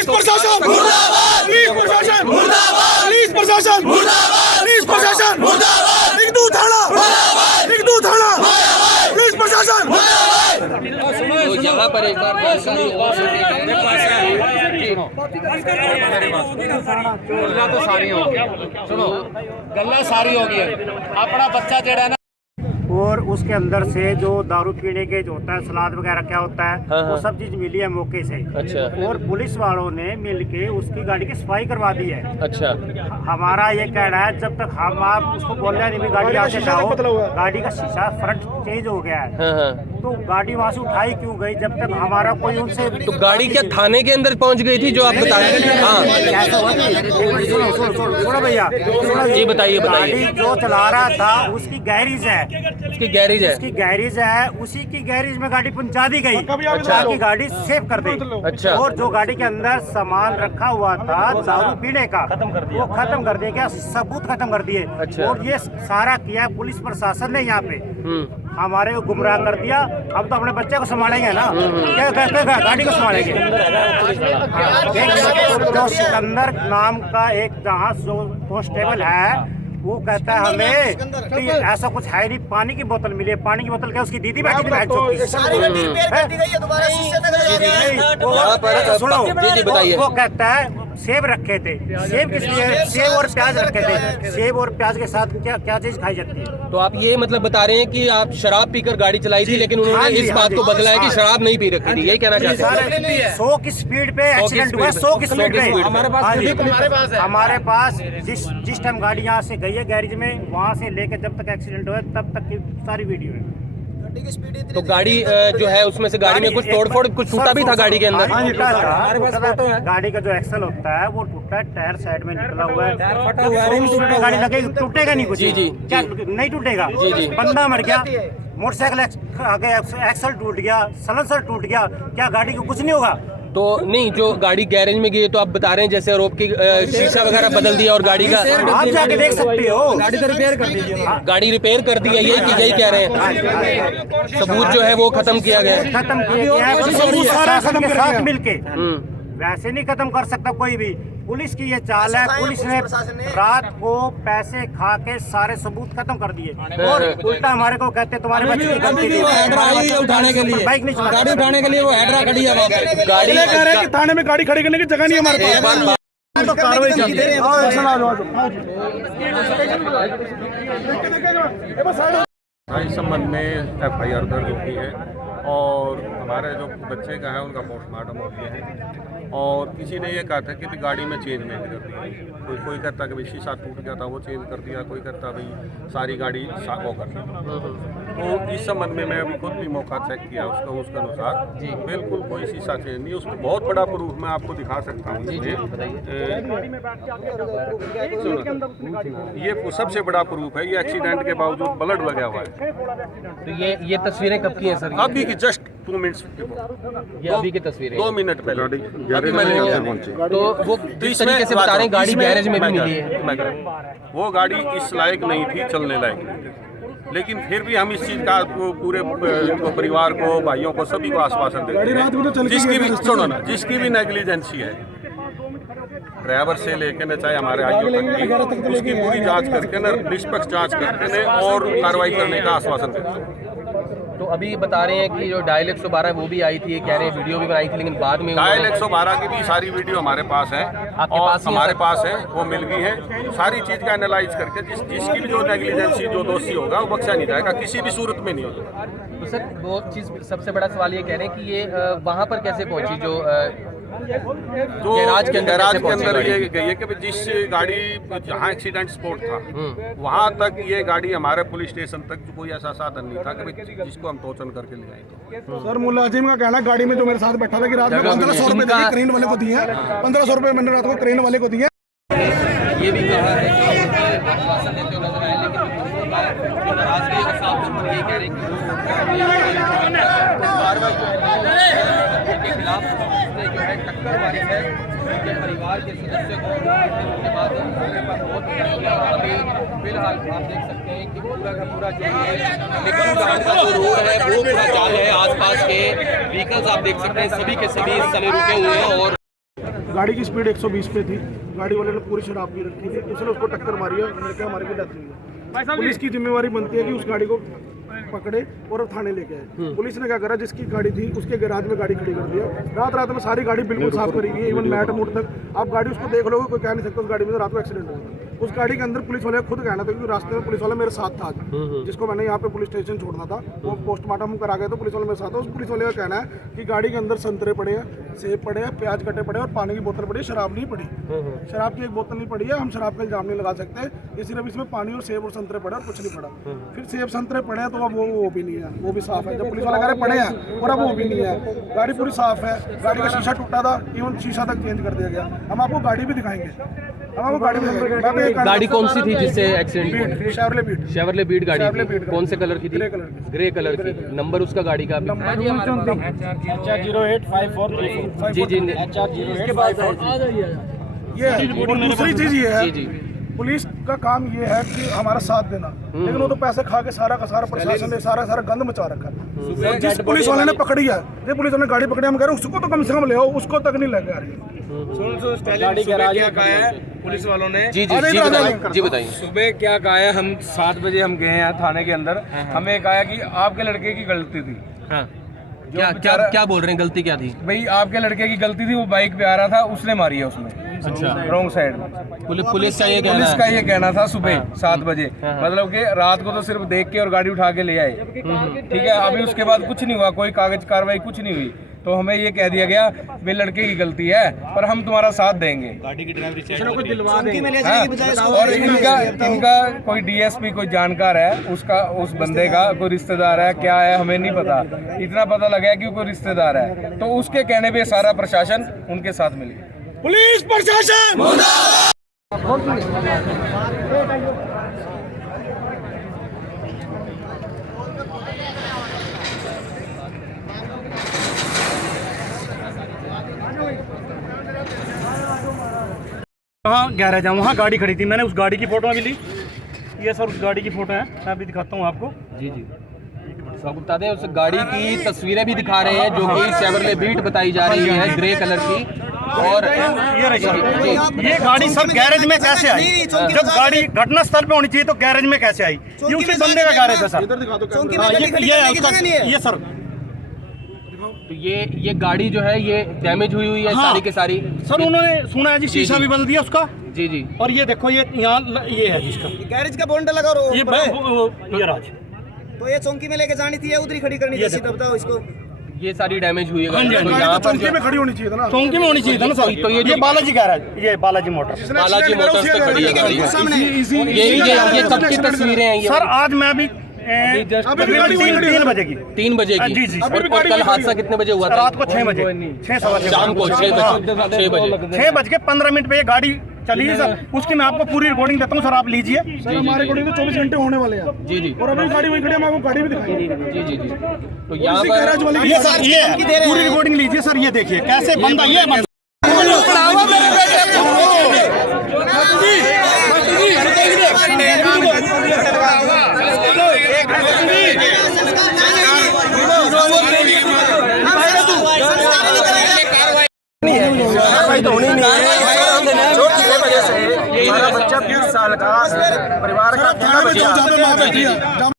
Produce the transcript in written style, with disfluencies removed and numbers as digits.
Police प्रशासन मुर्दाबाद, police प्रशासन मुर्दाबाद, पुलिस प्रशासन मुर्दाबाद, पुलिस प्रशासन मुर्दाबाद, हिंदू थाना मुर्दाबाद, हिंदू थाना मुर्दाबाद, पुलिस प्रशासन मुर्दाबाद। तो यहाँ पर एक बार बहुत सारी गल्ला तो सारी हो गई, सुनो गल्ला सारी हो गई है। अपना बच्चा जेड़ा ना और उसके अंदर से जो दारू पीने के जो होता है सलाद वगैरह क्या होता है, हाँ, वो सब चीज मिली है मौके से। अच्छा। और पुलिस वालों ने मिलके उसकी गाड़ी की सफाई करवा दी है। अच्छा। हमारा ये कहना है जब तक हम आप उसको बोल रहे नहीं गाड़ी आगे जाओ, गाड़ी का शीशा फ्रंट चेंज हो गया है, हाँ हाँ। तो गाड़ी वहाँ से उठाई क्यों गई जब तक हमारा कोई उनसे। तो गाड़ी क्या थाने के अंदर पहुंच गई थी जो आप बता रहे थे? हाँ सुनो भैया, जी बताइए बताइए। गाड़ी जो चला रहा था उसकी गैरेज है, उसकी गैरेज है, उसकी गैरेज है, उसी की गैरेज में गाड़ी पहुंचा दी गई ताकि गाड़ी सेव कर दे। अच्छा। और जो गाड़ी के अंदर सामान रखा हुआ था दारू पीने का, वो खत्म कर दिया, क्या सबूत खत्म कर दिए। अच्छा। और ये सारा किया पुलिस प्रशासन ने यहाँ पे हमारे को गुमराह कर दिया। हम तो अपने बच्चे को संभालेंगे ना, क्या कहते हैं गाड़ी को संभालेंगे। जो सिकंदर नाम का एक जहाँ जो कांस्टेबल है वो कहता है हमें कि ऐसा कुछ है नहीं, पानी की बोतल मिली है। पानी की बोतल क्या उसकी दीदी बैठी थी? सुनो जी बताइए। वो कहता है सेब रखे थे, सेब किस लिए? सेब और प्याज रखे थे। सेब और प्याज के साथ क्या क्या चीज खाई जाती है? तो आप ये मतलब बता रहे हैं कि आप शराब पीकर गाड़ी चलाई थी, लेकिन उन्होंने इस बात को बदला है कि शराब नहीं पी रखी थी, यही कहना चाहते हैं? 100 की स्पीड पे एक्सीडेंट हुआ, 100 की स्पीड पे। हमारे पास जिस टाइम गाड़ी यहाँ से गई है गैरेज में, वहाँ से लेकर जब तक एक्सीडेंट हुआ तब तक की सारी वीडियो है। तो गाड़ी जो है उसमें से गाड़ी में कुछ तोड़फोड़, कुछ टूटा भी था गाड़ी के अंदर? गाड़ी का जो एक्सल होता है वो टूटा है, टायर साइड में निकला हुआ है, गाड़ी लगेगी टूटेगा नहीं कुछ। जी जी क्या नहीं टूटेगा? जी जी। बंदा मर गया, मोटरसाइकिल आगे एक्सल टूट गया, सलेंसर टूट गया, क्या गाड़ी को कुछ नहीं होगा? तो नहीं, जो गाड़ी गैरेज में गई तो आप बता रहे हैं जैसे आरोप की शीशा वगैरह बदल दिया और गाड़ी का आप जाके देख सकते हो। गाड़ी तो रिपेयर कर दीजिए। गाड़ी रिपेयर कर दी है, यही कह रहे हैं। सबूत जो है वो खत्म किया गया है। खत्म किया गया साथ मिलके। वैसे नहीं खत्म कर सकता कोई भी। पुलिस की ये चाल है, पुलिस ने रात को पैसे खा के सारे सबूत खत्म कर दिए और उल्टा हमारे को कहते तुम्हारे बच्चे की गलती नहीं, उठाने के लिए बाइक नहीं चला, गाड़ी उठाने के लिए वो हेडरा खड़ी है वहाँ पे। गाड़ी कह रहे हैं कि थाने में गाड़ी खड़ी करने की जगह नहीं है हमारे पास। तो कार्रवाई की इस संबंध में FIR दर्ज होती है और हमारे जो बच्चे का है उनका पोस्टमार्टम हो गया है। और किसी ने ये कहा था कि गाड़ी में चेंज नहीं कर दी, कोई कहता कि भाई शीशा टूट गया था वो चेंज कर दिया, कोई कहता भाई सारी गाड़ी वो कर दी। तो इस संबंध में मैं अभी खुद भी मौका चेक किया उसके अनुसार बिल्कुल कोई शीशा चेंज नहीं। उसमें बहुत बड़ा प्रूफ मैं आपको दिखा सकता हूँ। ये सबसे बड़ा प्रूफ है, ये एक्सीडेंट के बावजूद ब्लड लगा हुआ है। तो ये तस्वीरें कब की हैं सर? अभी की जस्ट 2 मिनट्स, ये अभी की तस्वीरें 2 मिनट पहले। तो वो किस तरीके से बता रहे हैं गाड़ी गैरेज में भी मिली है? वो गाड़ी इस लायक नहीं थी, चलने लायक नहीं थी, लेकिन फिर भी हम इस चीज़ का पूरे परिवार को, भाइयों को, सभी को आश्वासन देते हैं। जिसकी भी सुनो ना, जिसकी भी नेग्लिजेंसी है ड्राइवर से लेके न चाहे हमारे आईओ तक की, उसकी पूरी जांच करके न निष्पक्ष जांच करके न और कार्रवाई करने का आश्वासन देते हैं। तो अभी बता रहे हैं कि जो डायल 112 वो भी आई थी, कह रहे हैं वीडियो भी बनाई थी, लेकिन बाद में डायल 112 की भी सारी वीडियो हमारे पास है, आपके पास हमारे पास है, वो मिल गई है। सारी चीज़ का एनालाइज करके जिसकी भी जो नेग्लिजेंसी, जो दोषी होगा वो बख्शा नहीं जाएगा, किसी भी सूरत में नहीं होगा। तो सर वो चीज़ सबसे बड़ा सवाल ये कह रहे हैं कि ये वहाँ पर कैसे पहुँची, जो गैराज के अंदर ये गई है कि जिस गाड़ी जहाँ एक्सीडेंट स्पॉट था वहाँ तक ये गाड़ी हमारे पुलिस स्टेशन तक कोई ऐसा साधन नहीं था कि जिसको हम टोचन करके ले आए। सर मुलाजिम का कहना गाड़ी में जो मेरे साथ बैठा था कि रात में 1500 रुपए क्रेन वाले को दिए हैं, 1500 रुपए मैंने रात को क्रेन वाले को दिए। ये भी कहा है कि आश्वासन देते हुए नजर आए, लेकिन नाराजगी के साथ ये कह रहे हैं कि खिलाफ जो है टक्कर मारी है उनके परिवार के सदस्य को, उसके बाद अभी फिलहाल आप देख सकते हैं कि पूरा का पूरा जो है निकल घाट का जो रोड है वो पूरा जाम है। आसपास के व्हीकल्स आप देख सकते हैं सभी के सभी इस समय रुके हुए हैं और गाड़ी की स्पीड 120 पे थी, गाड़ी वाले ने पूरी शराब पी रखी थी, उसने उसको टक्कर मारी है, लड़के हमारे की डेथ हुई है। पुलिस की जिम्मेवारी बनती है कि उस गाड़ी को पकड़े और थाने लेके आए। पुलिस ने क्या करा, जिसकी गाड़ी थी उसके गैराज में गाड़ी खड़ी कर दिया। रात में सारी गाड़ी बिल्कुल साफ करी गई, इवन मैट मूट तक। आप गाड़ी उसको देख लोगे, कोई कह नहीं सकता उस गाड़ी में रात को एक्सीडेंट हुआ। उस गाड़ी के अंदर पुलिस वाले खुद कहना था, क्योंकि रास्ते में पुलिस वाला मेरे साथ था, जिसको मैंने यहाँ पे पुलिस स्टेशन छोड़ना था, वो पोस्टमार्टम करा गए तो पुलिस वाला मेरे साथ था। उस पुलिस वाले का कहना है कि गाड़ी के अंदर संतरे पड़े हैं, सेब पड़े हैं, प्याज कटे पड़े हैं और पानी की बोतल पड़ी है, शराब नहीं पड़ी। शराब की एक बोतल नहीं पड़ी है, हम शराब का इल्जाम नहीं लगा सकते। ये सिर्फ इसमें पानी और सेब और संतरे पड़े और कुछ नहीं पड़ा। फिर सेब संतरे पड़े हैं तो अब वो भी नहीं है, वो भी साफ है। जब पुलिस वाला कह रहे पड़े हैं और अब वो भी नहीं है, गाड़ी पूरी साफ है। गाड़ी का शीशा टूटा था, इवन शीशा तक चेंज कर दिया गया। हम आपको गाड़ी भी दिखाएंगे, हम आपको गाड़ी भी दिखाएंगे। गाड़ी कौन सी थी जिससे एक्सीडेंट? शेवरले बीट गाड़ी शेवरले थी। बीट कौन से कलर की थी? ग्रे कलर की। नंबर उसका गाड़ी का अभी? जी जी ये और दूसरी चीज ये है, जी जी पुलिस का काम ये है कि हमारा साथ देना, लेकिन वो तो पैसे खा के सारा का सारा प्रशासन ने सारा गंद मचा रखा है। जिस पुलिस वाले ने पकड़ी है, जिस पुलिस वाले ने गाड़ी पकड़ी, हम कह रहे हैं उसको तो कम से कम ले आओ, उसको तक नहीं लेके आ रही। गाड़ी गैराज क्या कहा है पुलिस वालों ने? जी जी जी बताइए। सुबह क्या कहा है, हम 7 बजे हम गए हैं थाने के अंदर, हमें कहा कि आपके लड़के की गलती थी। हाँ क्या क्या क्या बोल रहे हैं, गलती क्या थी? भाई आपके लड़के की गलती थी, वो बाइक पे आ रहा था, उसने मारी है उसमें। अच्छा, रॉन्ग साइड में। पुलिस का ये कहना पुलिस है। का ये कहना था सुबह 7 बजे, मतलब कि रात को तो सिर्फ देख के और गाड़ी उठा के ले आए, ठीक है। अभी उसके बाद कुछ नहीं हुआ, कोई कागज कार्रवाई कुछ नहीं हुई, तो हमें ये कह दिया गया वे लड़के की गलती है, पर हम तुम्हारा साथ देंगे। गाड़ी की ड्राइवरी और इनका कोई डीएसपी कोई जानकार है, उसका उस बंदे का कोई रिश्तेदार है, क्या है हमें नहीं पता। इतना पता लगा है कि कोई रिश्तेदार है, तो उसके कहने पे सारा प्रशासन उनके साथ मिल गया। पुलिस प्रशासन वहाँ गैरेज है, वहाँ गाड़ी खड़ी थी, मैंने उस गाड़ी की फोटो अभी ली। ये सर उस गाड़ी की फोटो है, मैं अभी दिखाता हूँ आपको। जी जी तो बता दें, उस गाड़ी की तस्वीरें भी दिखा रहे हैं, जो कि शेवरले बीट बताई जा रही है, ग्रे कलर की। और ये रही सर, ये गाड़ी सर गैरेज में कैसे आई? जब गाड़ी घटना स्थल पे होनी चाहिए तो गैरेज में कैसे आई? ये उसी बंदे का गैरेज है सर। ये सर, तो ये गाड़ी जो है ये डैमेज हुई है, सारी की सारी। सर उन्होंने सुना है जी, शीशा भी बदल दिया उसका। जी जी और ये देखो, ये यहाँ ये है जिसका गैरेज का बोंड लगा रो ये राज, तो ये चौकी में लेके जानी थी या उधर ही खड़ी करनी थी? सीधा बताओ इसको। ये सारी डैमेज हुई है हाँ जी, गाड़ी। तो गाड़ी यहाँ तो पर चौकी में खड़ी होनी चाहिए था ना, चौकी में होनी चाहिए था ना सर। तो ये बालाजी गैरेज, ये बालाजी मोटर्स। बालाजी मोटर्स पे खड़ी है गाड़ी। ये कब की तस्वीरें हैं ये? सर आज मैं अभी 3 बजे की 3 बजे की। जी जी। और कल हादसा कितने बजे हुआ था? रात को 6 बजे, 6:15 शाम को 6 बजे 6:15 पे ये गाड़ी चली है सर। उसकी मैं आपको पूरी रिकॉर्डिंग देता हूँ सर, आप लीजिए। सर हमारे रिकॉर्डिंग तो 24 घंटे होने वाले हैं। जी जी और अभी गाड़ी वहीं खड़ी है, हम आपको गाड़ी भी दिखाएंगे। जी जी जी। तो यहाँ गैराज पर वाले ये सर, ये पूरी रिकॉर्डिंग लीजिए सर, ये देखिए कैसे बंदा, ये बंदा हमारा बच्चा 20 साल का परिवार का